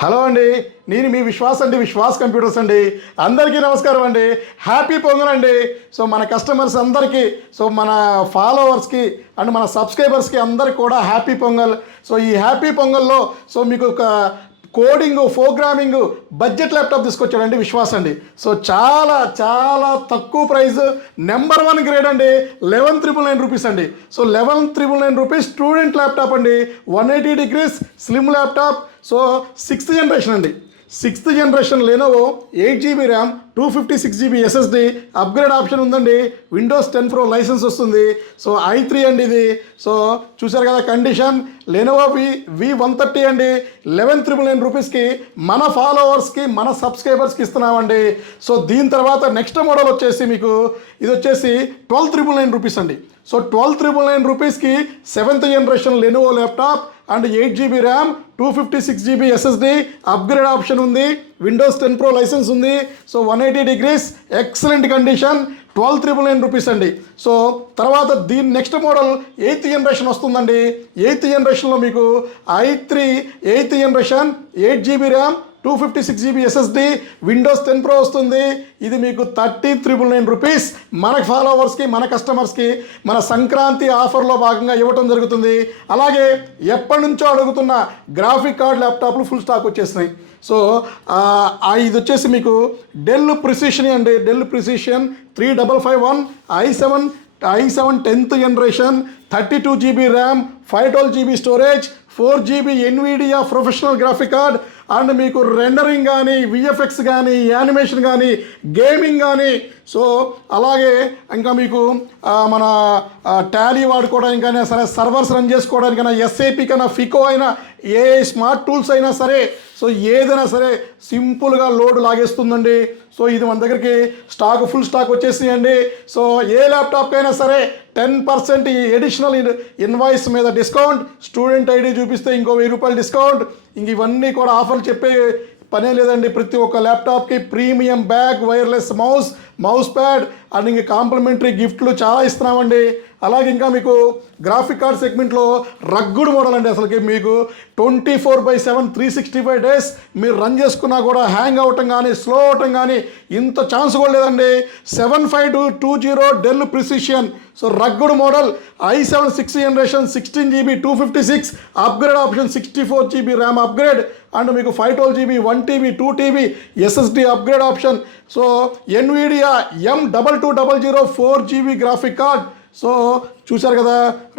Hello అండి, నేను మీ విశ్వాస్ అండి, విశ్వాస్ కంప్యూటర్స్ అండి. అందరికీ నమస్కారం అండి. హ్యాపీ పొంగల్ అండి. సో మన కస్టమర్స్ అందరికీ, సో మన ఫాలోవర్స్కి అండ్ మన సబ్స్క్రైబర్స్కి అందరికి కూడా హ్యాపీ పొంగల్. సో ఈ హ్యాపీ పొంగల్లో సో మీకు ఒక కోడింగ్, ప్రోగ్రామింగ్ బడ్జెట్ ల్యాప్టాప్ తీసుకొచ్చాడండి విశ్వాస్ అండి. సో చాలా చాలా తక్కువ ప్రైస్, నెంబర్ 1 గ్రేడ్ అండి. 11,999 రూపీస్ అండి. సో 11,999 రూపీస్ స్టూడెంట్ ల్యాప్టాప్ అండి. 180 degrees slim laptop. So 6th generation అండి. 6th generation Lenovo 8GB RAM, 256GB SSD, అప్గ్రేడ్ ఆప్షన్ ఉందండి. విండోస్ 10 Pro లైసెన్స్ వస్తుంది. సో i3 అండి ఇది. సో చూసారు కదా కండిషన్. లెనోవో V130 అండి. 11,999 రూపీస్కి మన ఫాలోవర్స్కి, మన సబ్స్క్రైబర్స్కి ఇస్తున్నామండి. సో దీని తర్వాత నెక్స్ట్ మోడల్ వచ్చేసి మీకు ఇది వచ్చేసి 12,999 రూపీస్ అండి. సో 12,999 రూపీస్కి 7th generation Lenovo laptop and 8GB RAM, 256GB SSD, అప్గ్రేడ్ ఆప్షన్ ఉంది. విండోస్ 10 Pro లైసెన్స్ ఉంది. So 180 degrees excellent condition. 12,999 rupees అండి. సో తర్వాత దీని నెక్స్ట్ మోడల్ 8th జనరేషన్ వస్తుందండి. 8th జనరేషన్లో మీకు i3 8th generation 8GB RAM, 256GB SSD, Windows 10 Pro వస్తుంది. ఇది మీకు 13,999 రూపీస్ మన ఫాలోవర్స్కి, మన కస్టమర్స్కి మన సంక్రాంతి ఆఫర్లో భాగంగా ఇవ్వటం జరుగుతుంది. అలాగే ఎప్పటి నుంచో అడుగుతున్న గ్రాఫిక్ కార్డ్ ల్యాప్టాప్లు ఫుల్ స్టాక్ వచ్చేసినాయి. సో ఇది వచ్చేసి మీకు డెల్ ప్రిసిషన్ అండి. Dell Precision 3551 i7 10th generation, 32GB RAM, 512GB storage, 4GB Nvidia professional graphic card and మీకు రెండరింగ్ కానీ, విఎఫ్ఎక్స్ కానీ, యానిమేషన్ కానీ, గేమింగ్ కానీ, సో అలాగే ఇంకా మీకు మన టాలీ వాడుకోవడానికైనా సరే, సర్వర్స్ రన్ చేసుకోవడానికైనా, ఎస్ఏపి కన్నా, ఫికో అయినా, ఏ స్మార్ట్ టూల్స్ అయినా సరే, సో ఏదైనా సరే సింపుల్గా లోడ్ లాగేస్తుందండి. సో ఇది మన దగ్గరికి ఫుల్ స్టాక్ వచ్చేసినాయండి. సో ఏ ల్యాప్టాప్కి అయినా సరే 10% ఎడిషనల్ ఇన్వాయిస్ మీద డిస్కౌంట్, స్టూడెంట్ ఐడి చూపిస్తే ఇంకో 1000 రూపాయలు డిస్కౌంట్. ఇంక ఇవన్నీ కూడా ఆఫర్లు చెప్పే పనే లేదండి. ప్రతి ఒక్క ల్యాప్టాప్కి premium bag, wireless mouse pad and ఇంక కాంప్లిమెంటరీ గిఫ్ట్లు చాలా ఇస్తున్నామండి. అలాగే ఇంకా మీకు గ్రాఫిక్ కార్డ్ సెగ్మెంట్లో రగ్గుడ్ మోడల్ అండి. అసలుకి మీకు 24/7 365 డేస్ మీరు రన్ చేసుకున్నా కూడా హ్యాంగ్ అవటం కానీ, స్లో అవటం కానీ ఇంత ఛాన్స్ కూడా లేదండి. 7520 Dell Precision. So rugged model i7 6th generation 16GB 256, upgrade option 64GB RAM upgrade and మీకు 512GB 1TB 2TB SSD అప్గ్రేడ్ option. So Nvidia M2200 4GB graphic card. So చూశారు కదా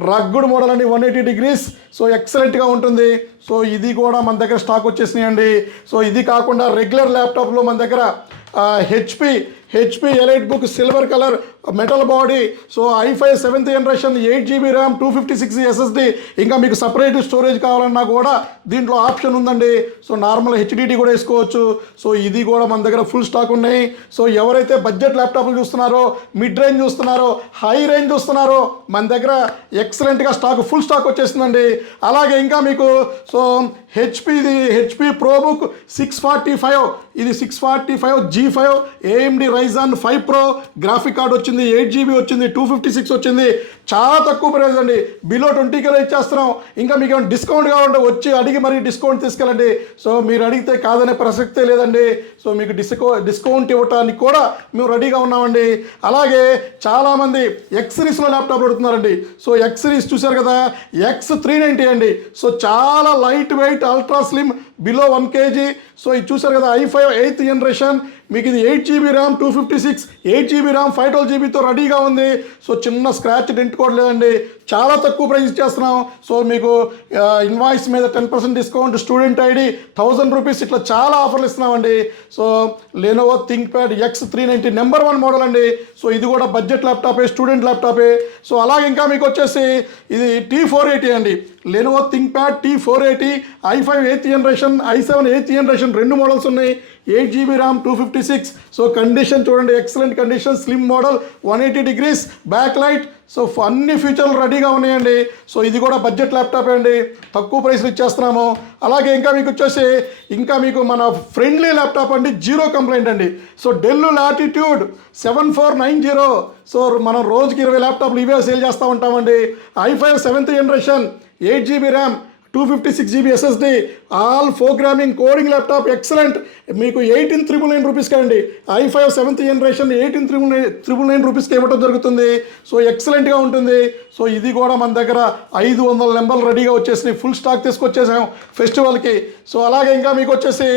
రగ్గుడ్ మోడల్ అండి, 180 డిగ్రీస్. సో ఎక్సలెంట్గా ఉంటుంది. So ఇది కూడా మన దగ్గర స్టాక్ వచ్చేసినాయండి. సో ఇది కాకుండా రెగ్యులర్ ల్యాప్టాప్లో మన దగ్గర HP elite book silver colour metal body. So i5 7th generation 8GB RAM, 256 SSD, ఇంకా మీకు సపరేట్ స్టోరేజ్ కావాలన్నా కూడా దీంట్లో ఆప్షన్ ఉందండి. సో నార్మల్ HDD కూడా వేసుకోవచ్చు. సో ఇది కూడా మన దగ్గర ఫుల్ స్టాక్ ఉన్నాయి. సో ఎవరైతే బడ్జెట్ ల్యాప్టాప్లు చూస్తున్నారో, మిడ్ రేంజ్ చూస్తున్నారో, హై రేంజ్ చూస్తున్నారో మన దగ్గర ఎక్సలెంట్గా ఫుల్ స్టాక్ వచ్చేసిందండి. అలాగే ఇంకా మీకు సో హెచ్పి ప్రోబుక్ 645, ఇది 645 G5 AMD Ryzen 5 Pro graphic card వచ్చింది. 8GB వచ్చింది, 256 వచ్చింది. చాలా తక్కువ ప్రైస్ అండి. బిలో 20K ఇచ్చేస్తున్నాం. ఇంకా మీకు ఏమైనా డిస్కౌంట్ కావాలంటే వచ్చి అడిగి మరీ డిస్కౌంట్ తీసుకెళ్ళండి. సో మీరు అడిగితే కాదనే ప్రసక్తే లేదండి. సో మీకు డిస్కౌంట్ ఇవ్వటానికి కూడా మేము రెడీగా ఉన్నామండి. అలాగే చాలామంది ఎక్స్ సిరీస్లో ల్యాప్టాప్ అడుగుతున్నారండి. సో ఎక్స్ సిరీస్ చూశారు కదా, X390 అండి. సో చాలా light weight, ultra slim, below 1 kg. So ఇది చూసారు కదా i5 8th జనరేషన్, మీకు ఇది 8GB ర్యామ్, 256, 8GB ర్యామ్, 512GBతో రెడీగా ఉంది. సో చిన్న స్క్రాచ్ డెంట్ కూడా లేదండి. చాలా తక్కువ ప్రైస్ ఇచ్చేస్తున్నాం. సో మీకు ఇన్వాయిస్ మీద 10% డిస్కౌంట్, స్టూడెంట్ ఐడి 1000 రూపీస్, ఇట్లా చాలా ఆఫర్లు ఇస్తున్నామండి. So Lenovo ThinkPad X390 number 1 model అండి. సో ఇది కూడా బడ్జెట్ ల్యాప్టాపే, స్టూడెంట్ ల్యాప్టాపే. సో అలాగే ఇంకా మీకు వచ్చేసి ఇది T480 అండి. Lenovo ThinkPad T480, i5 8th generation, i7 8th generation, 2 models ఉన్నాయి. 8GB RAM, 256. సో కండిషన్ చూడండి, excellent condition, slim model, 180 degrees, back light. So అన్ని ఫీచర్లు రెడీగా ఉన్నాయండి. సో ఇది కూడా బడ్జెట్ ల్యాప్టాప్ అండి, తక్కువ ప్రైస్లు ఇచ్చేస్తున్నాము. అలాగే ఇంకా మీకు వచ్చేసి మీకు మన ఫ్రెండ్లీ ల్యాప్టాప్ అండి, జీరో కంప్లైంట్ అండి. So del latitude 7490. సో మనం రోజుకి 20 ల్యాప్టాప్లు ఇవే సేల్ చేస్తూ ఉంటామండి. i5 7th generation, 8GB RAM, 256 GB SSD, all programming coding laptop, excellent. మీకు 18,999 రూపీస్కి అండి. i5 7th జనరేషన్ 18,999 రూపీస్కి ఇవ్వడం జరుగుతుంది. సో ఎక్సలెంట్గా ఉంటుంది. సో ఇది కూడా మన దగ్గర 500 నెంబర్లు రెడీగా వచ్చేసినాయి. ఫుల్ స్టాక్ తీసుకొచ్చేసాం ఫెస్టివల్కి. సో అలాగే ఇంకా మీకు వచ్చేసి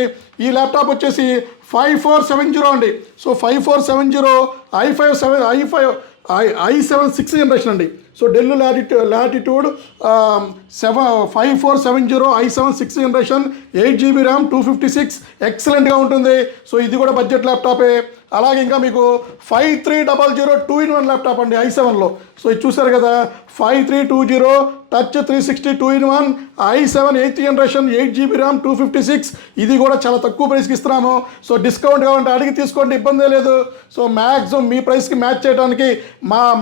ఈ ల్యాప్టాప్ వచ్చేసి 5470 అండి. సో 5470 i7 6th జనరేషన్ అండి. So del latitude 5470 i7 6th generation, 8 GB RAM, 256, ఎక్సలెంట్గా ఉంటుంది. సో ఇది కూడా బడ్జెట్ ల్యాప్టాపే. అలాగే ఇంకా మీకు 5300 2-in-1 ల్యాప్టాప్ అండి i7లో. సో ఇది చూసారు కదా, 5320 touch 360 2-in-1 i7 8th generation, 8 GB RAM, 256. ఇది కూడా చాలా తక్కువ ప్రైస్కి ఇస్తున్నాము. సో డిస్కౌంట్ కావాలంటే అడిగి తీసుకోండి, ఇబ్బందే లేదు. సో మ్యాక్సిమం మీ ప్రైస్కి మ్యాచ్ చేయడానికి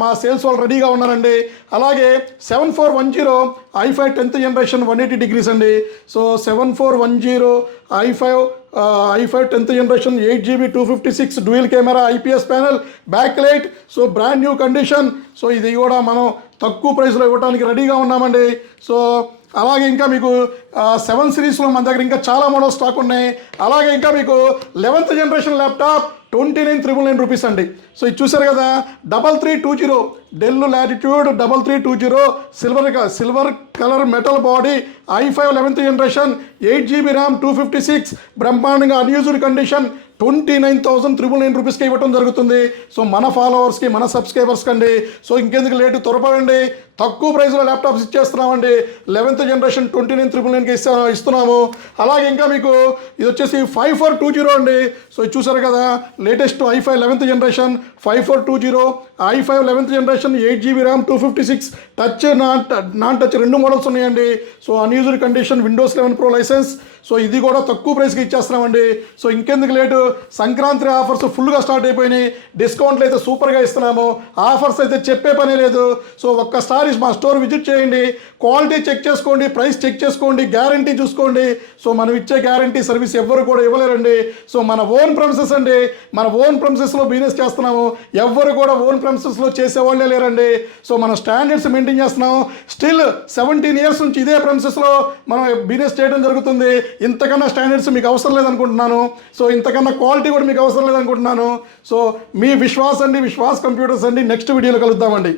మా సేల్స్ వాళ్ళు రెడీగా ఉన్నారండి. అలాగే 7410 i5 10th జనరేషన్ 180 degrees అండి. So 7410 i5 10th generation, 8 GB 256, dual camera, IPS panel, back light. So brand new condition. So ఇది కూడా మనం తక్కువ ప్రైస్లో ఇవ్వడానికి రెడీగా ఉన్నామండి. సో అలాగే ఇంకా మీకు 7 సిరీస్లో మన దగ్గర ఇంకా చాలా మోడల్ స్టాక్ ఉన్నాయి. అలాగే ఇంకా మీకు 11th జనరేషన్ ల్యాప్టాప్ 29,999 రూపీస్ అండి. సో ఇది చూసారు కదా, 3320 del latitude 3320 silver colour metal body, i5 11th generation, 8 GB RAM, 256, బ్రహ్మాండంగా అన్యూజ్డ్ కండిషన్, 29,999 రూపీస్కి ఇవ్వడం జరుగుతుంది. సో మన ఫాలోవర్స్కి, మన సబ్స్క్రైబర్స్కి అండి. సో ఇంకెందుకు లేటు, త్వరపడండి. తక్కువ ప్రైస్లో ల్యాప్టాప్స్ ఇచ్చేస్తున్నామండి. 11th జనరేషన్ 29,999కి ఇస్తున్నాము. అలాగే ఇంకా మీకు ఇది వచ్చేసి 5420 అండి. సో ఇది చూసారు కదా, latest i5 11th generation 5420 i5 11th generation, 8 GB RAM, 256, touch non touch 2 models ఉన్నాయండి. So unused condition, Windows 11 Pro licence. So ఇది కూడా తక్కువ ప్రైస్కి ఇచ్చేస్తున్నామండి. సో ఇంకెందుకు లేటు, సంక్రాంతి ఆఫర్స్ ఫుల్గా స్టార్ట్ అయిపోయినాయి. డిస్కౌంట్లు అయితే సూపర్గా ఇస్తున్నాము. ఆఫర్స్ అయితే చెప్పే పని లేదు. సో ఒక్కసారి మా స్టోర్ విజిట్ చేయండి, క్వాలిటీ చెక్ చేసుకోండి, ప్రైస్ చెక్ చేసుకోండి, గ్యారంటీ చూసుకోండి. సో మనం ఇచ్చే గ్యారంటీ సర్వీస్ ఎవ్వరు కూడా ఇవ్వలేరండి. సో మన ఓన్ ప్రెమిసెస్ అండి, మన ఓన్ ప్రెమిసెస్లో బిజినెస్ చేస్తున్నాము. ఎవ్వరు కూడా ఓన్ ప్రెమిసెస్లో చేసేవాళ్ళే లేరండి. సో మనం స్టాండర్డ్స్ మెయింటైన్ చేస్తున్నాము. స్టిల్ 17 years నుంచి ఇదే ప్రెమిసెస్లో మనం బిజినెస్ చేయడం జరుగుతుంది. ఇంతకన్నా స్టాండర్డ్స్ మీకు అవసరం లేదనుకుంటున్నాను. సో ఇంతకన్నా క్వాలిటీ కూడా మీకు అవసరం లేదనుకుంటున్నాను. సో మీ విశ్వాస్ కంప్యూటర్స్ అండి. నెక్స్ట్ వీడియోలో కలుద్దామండి.